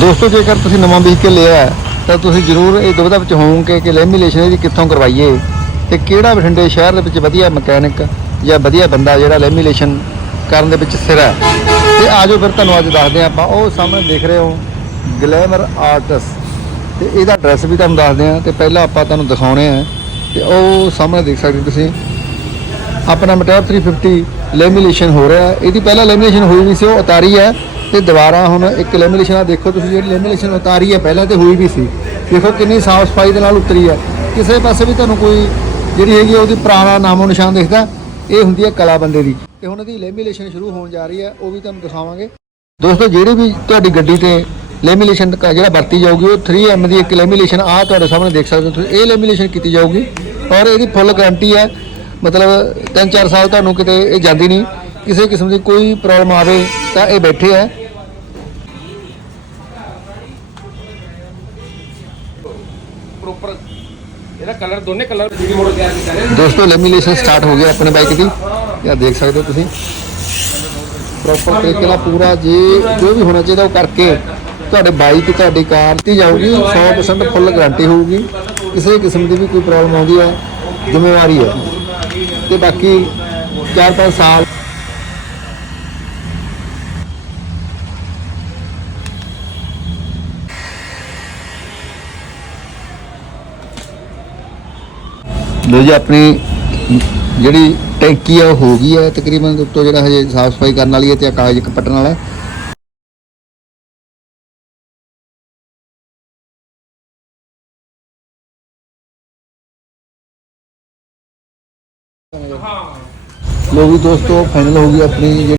ਦੋਸਤੋ, ਜੇਕਰ ਤੁਸੀਂ ਨਵਾਂ ਵਹੀਕਲ ਲਿਆ ਤਾਂ ਤੁਸੀਂ ਜ਼ਰੂਰ ਇਹ ਦੁਬਿਧਾ ਵਿੱਚ ਹੋਵੋਗੇ ਕਿ ਲੈਮੀਨੇਸ਼ਨ ਇਹਦੀ ਕਿੱਥੋਂ ਕਰਵਾਈਏ ਤੇ ਕਿਹੜਾ ਬਠਿੰਡੇ ਸ਼ਹਿਰ ਦੇ ਵਿੱਚ ਵਧੀਆ ਮਕੈਨਿਕ ਜਾਂ ਵਧੀਆ ਬੰਦਾ ਜਿਹੜਾ ਲੈਮੀਨੇਸ਼ਨ ਕਰਨ ਦੇ ਵਿੱਚ ਸਿਰ ਹੈ। ਤੇ ਆਜੋ ਫਿਰ ਤੁਹਾਨੂੰ ਅੱਜ ਦੱਸਦੇ ਹਾਂ ਆਪਾਂ। ਉਹ ਸਾਹਮਣੇ ਦੇਖ ਰਹੇ ਹੋ ਗਲੈਮਰ ਆਰਟਸ ਤੇ ਇਹਦਾ ਐਡਰੈਸ ਵੀ ਤੁਹਾਨੂੰ ਦੱਸਦੇ ਹਾਂ। ਤੇ ਪਹਿਲਾਂ ਆਪਾਂ ਤੁਹਾਨੂੰ ਦਿਖਾਉਣੇ ਆ। ਤੇ ਉਹ ਸਾਹਮਣੇ ਦੇਖ ਸਕਦੇ ਤੁਸੀਂ। ਆਪਣਾ ਮਟਰ 350 ਲੈਮੀਨੇਸ਼ਨ ਹੋ ਰਿਹਾ। ਇਹਦੀ ਪਹਿਲਾਂ ਲੈਮੀਨੇਸ਼ਨ ਹੋਈ ਵੀ ਸੀ, ਉਹ ਉਤਾਰੀ ਹੈ। ਤੇ ਦੁਬਾਰਾ ਹੁਣ ਇੱਕ ਲੈਮੀਨੇਸ਼ਨ ਆ, ਦੇਖੋ ਤੁਸੀਂ ਜਿਹੜੀ ਲੈਮੀਨੇਸ਼ਨ ਉਤਾਰੀ ਹੈ ਪਹਿਲਾਂ ਤੇ ਹੋਈ ਵੀ ਸੀ। ਦੇਖੋ ਕਿੰਨੀ ਸਾਫ਼ ਸਫ਼ਾਈ ਦੇ ਨਾਲ ਉਤਰੀ ਹੈ ਕਿਸੇ ਪਾਸੇ ਵੀ ਤੁਹਾਨੂੰ ਕੋਈ ਜਿਹੜੀ ਹੈਗੀ ਆ, ਉਹਦੀ ਪੁਰਾਣਾ ਨਾਮੋ ਨਿਸ਼ਾਨ ਦਿਖਦਾ, ਇਹ ਹੁੰਦੀ ਹੈ ਕਲਾ ਬੰਦੇ ਦੀ। ਤੇ ਹੁਣ ਇਹਦੀ ਲੈਮੀਨੇਸ਼ਨ ਸ਼ੁਰੂ ਹੋਣ ਜਾ ਰਹੀ ਹੈ ਉਹ ਵੀ ਤੁਹਾਨੂੰ ਦਿਖਾਵਾਂਗੇ। ਦੋਸਤੋ, ਜਿਹੜੀ ਵੀ ਤੁਹਾਡੀ ਗੱਡੀ ਤੇ ਲੈਮੀਨੇਸ਼ਨ ਜਿਹੜਾ ਵਰਤੀ ਜਾਊਗੀ, ਉਹ 3M ਦੀ ਇੱਕ ਲੈਮੀਨੇਸ਼ਨ ਆ ਤੁਹਾਡੇ ਸਾਹਮਣੇ ਦੇਖ ਸਕਦੇ ਹੋ ਤੁਸੀਂ। ਇਹ ਲੈਮੀਨੇਸ਼ਨ ਕੀਤੀ ਜਾਊਗੀ ਔਰ ਇਹਦੀ ਫੁੱਲ ਗਾਰੰਟੀ ਹੈ ਮਤਲਬ 3-4 ਸਾਲ ਤੁਹਾਨੂੰ ਕਿਤੇ ਇਹ ਜਾਂਦੀ ਨਹੀਂ। ਕਿਸੇ ਕਿਸਮ ਦੀ ਕੋਈ ਪ੍ਰੋਬਲਮ ਆਵੇ ਤਾਂ ਇਹ ਬੈਠੇ ਹੈ ਪ੍ਰੋਪਰ ਇਹਦਾ ਕਲਰ ਦੋਨੇ ਕਲਰ ਜਿਹੜੀ ਮੋਡਲ ਤਿਆਰ ਕੀਤਾ ਦੋਸਤੋ ਲੈਮੀਨੇਸ਼ਨ ਸਟਾਰਟ ਹੋ ਗਿਆ ਆਪਣੇ ਬਾਈਕ ਦੀ। ਇਹ ਦੇਖ ਸਕਦੇ ਹੋ ਤੁਸੀਂ। ਪ੍ਰੋਪਰ ਤਰੀਕੇ ਨਾਲ ਪੂਰਾ ਜੇ ਜੋ ਵੀ ਹੋਣਾ ਚਾਹੀਦਾ ਉਹ ਕਰਕੇ ਤੁਹਾਡੇ ਬਾਈਕ ਤੁਹਾਡੀ ਕਾਰ ਤੇ ਜਾਊਗੀ 100% ਫੁੱਲ ਗਾਰੰਟੀ ਹੋਊਗੀ। ਕਿਸੇ ਕਿਸਮ ਦੀ ਵੀ ਕੋਈ ਪ੍ਰੋਬਲਮ ਆਉਂਦੀ ਹੈ, ਜ਼ਿੰਮੇਵਾਰੀ ਹੈ। ਤੇ ਬਾਕੀ 4-5 ਸਾਲ ਲੋ ਜੀ ਆਪਣੀ ਜਿਹੜੀ ਟੈਂਕੀ ਆ ਉਹ ਹੋ ਗਈ ਹੈ ਤਕਰੀਬਨ ਉੱਤੋਂ ਜਿਹੜਾ ਹਜੇ ਸਾਫ਼ ਸਫ਼ਾਈ ਕਰਨ ਵਾਲੀ ਹੈ ਤੇ ਕਾਗਜ਼ ਕੱਟਣ ਵਾਲਾ ਹੈ। ਲੋ ਵੀ ਦੋਸਤੋ ਫਾਈਨਲ ਹੋ ਗਈ ਆਪਣੀ